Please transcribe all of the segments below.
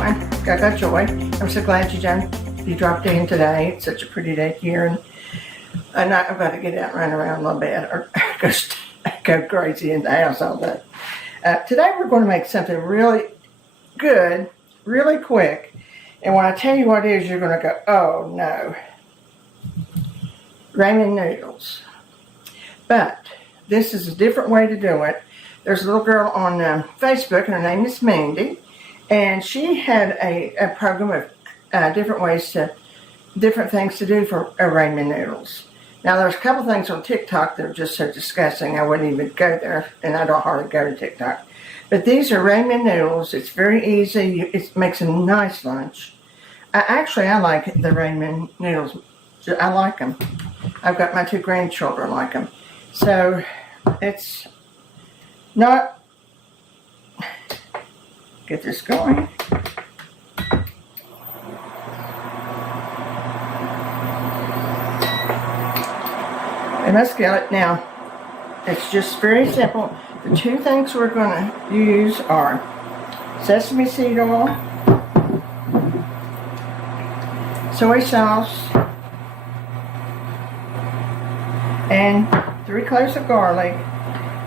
everyone. Gagajoy. I'm so glad you dropped in today. It's such a pretty day here, and I'm not about to get out and run around a little bit or go crazy in the house all day. Today we're going to make something really good, really quick, and when I tell you what it is, you're going to go, oh no. Ramen noodles. But this is a different way to do it. There's a little girl on Facebook, and her name is Mandy, and she had a program of different things to do for ramen noodles. Now, there's a couple things on TikTok that are just so disgusting, I wouldn't even go there, and I don't hardly go to TikTok. But these are ramen noodles. It's very easy. It makes a nice lunch. I like the ramen noodles. I like them. I've got my 2 grandchildren like them. So, it's not... Get this going. And let's get it now. It's just very simple. The 2 things we're going to use are sesame seed oil, soy sauce, and 3 cloves of garlic,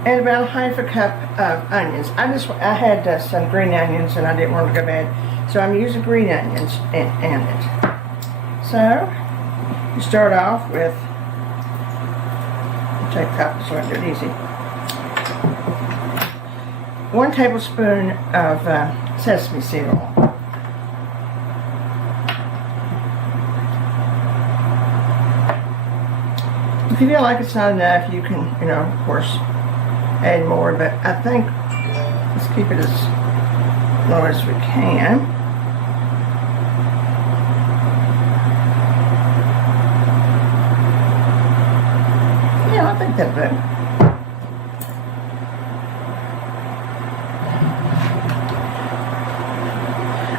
and about half a cup of onions. I had some green onions and I didn't want to go bad, so I'm using green onions in it. So you start off with, take a cup so I can do it easy. 1 tablespoon of sesame seed oil. If you feel like it's not enough, you can, of course, add more, but I think let's keep it as low as we can. Yeah, I think that'll do.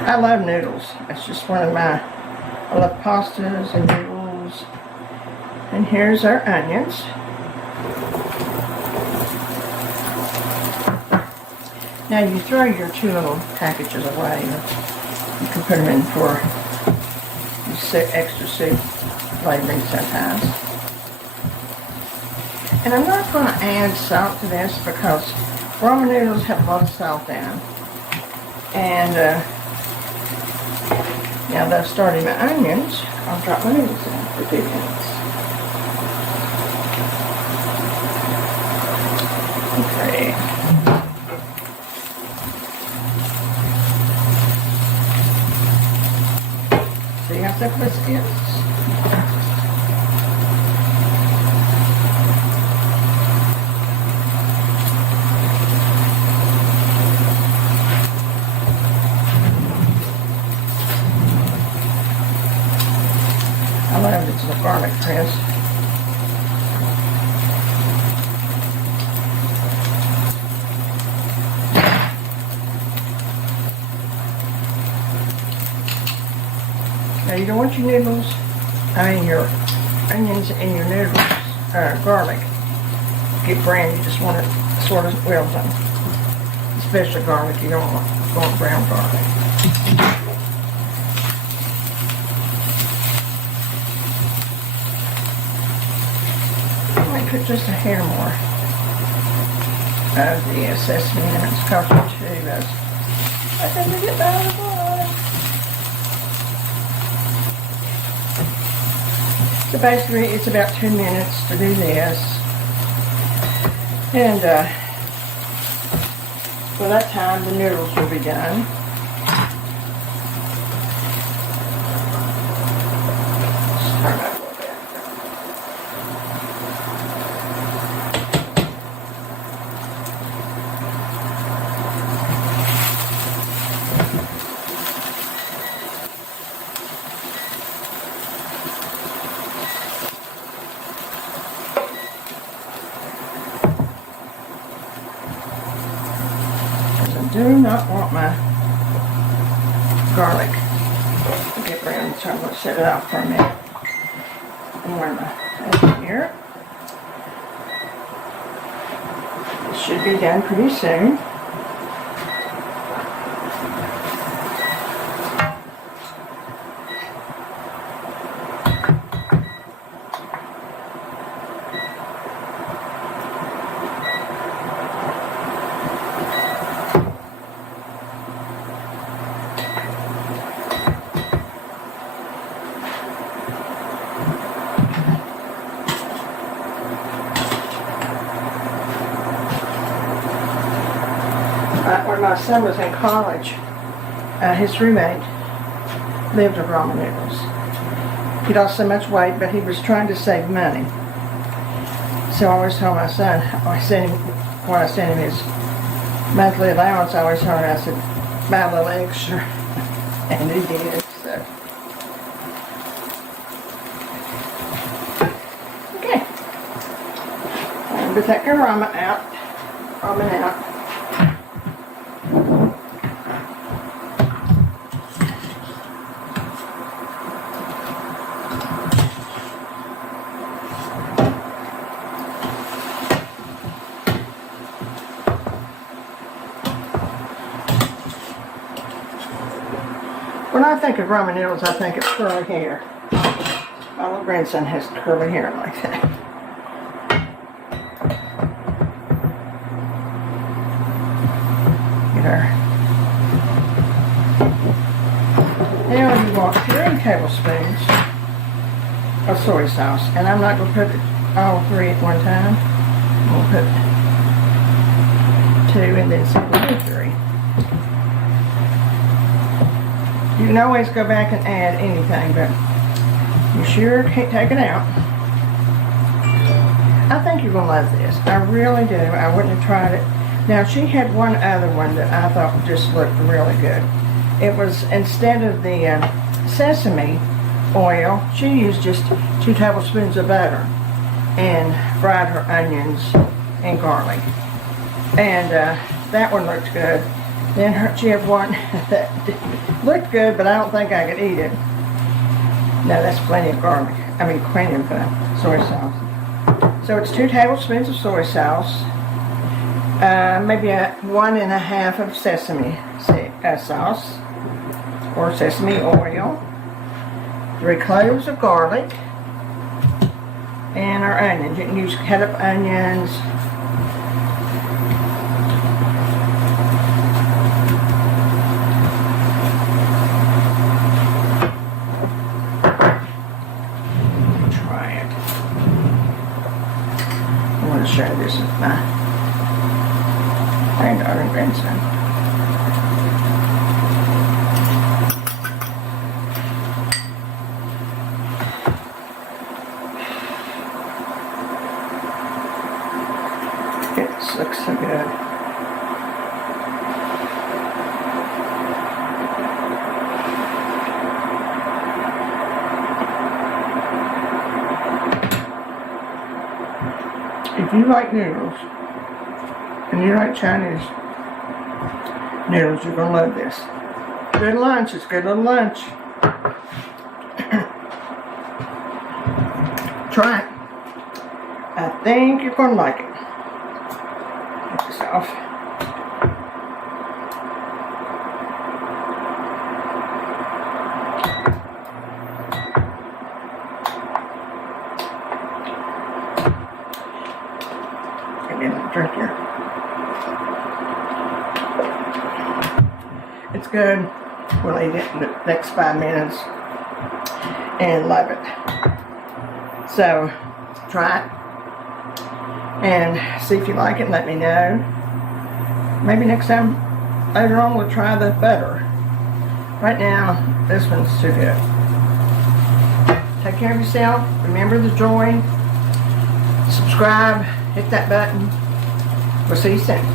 I love noodles. It's just one of my, I love pastas and noodles. And here's our onions. Now you throw your 2 little packages away. You can put them in for extra soup flavoring sometimes. And I'm not going to add salt to this because ramen noodles have a lot of salt in them. And now that I've started my onions, I'll drop my noodles in for 2 minutes. Okay. See how simple this is? I love this little garlic press. Now you don't want your noodles, your onions and your noodles, garlic, get brown. You just want it sort of well done. Especially garlic, you don't want brown garlic. I might put just a hair more of the sesame in it. It's costing $2. I think we get by the bottom. So basically, it's about 2 minutes to do this, and by that time, the noodles will be done. Start up a little bit. Do not want my garlic to get brown, so I'm going to set it off for a minute. And warm my here. It should be done pretty soon. my son was in college, his roommate lived at Ramen Noodles. He lost so much weight, but he was trying to save money. So I always told my son, when I sent him his monthly allowance, I always told him, I said, buy a little extra. And he did, so. Okay. I'm going to take your ramen out. When I think of ramen noodles, I think of curly hair. My little grandson has curly hair like that. Get her. Now you want 3 tablespoons of soy sauce. And I'm not going to put all 3 at one time. I'm going to put 2 and then simply 3. You can always go back and add anything, but you sure can't take it out. I think you're going to love this. I really do. I wouldn't have tried it. Now, she had one other one that I thought just looked really good. It was, instead of the sesame oil, she used just 2 tablespoons of butter and fried her onions and garlic. And that one looked good. Then she had one that looked good, but I don't think I could eat it. No, that's plenty of garlic. Plenty of soy sauce. So it's 2 tablespoons of soy sauce, maybe 1.5 of sesame sauce or sesame oil, 3 cloves of garlic, and our onions. You can use cut up onions. Share this with my granddaughter and grandson. It looks so good. If you like noodles, and you like Chinese noodles, you're going to love this. Good lunch. It's a good little lunch. Try it. I think you're going to like it. Take this off. Drink here. It's good. We'll eat it in the next 5 minutes and love it. So try it and see if you like it and let me know. Maybe next time later on we'll try the butter. Right now this one's too good. Take care of yourself. Remember the joy. Subscribe. Hit that button. We'll see you soon.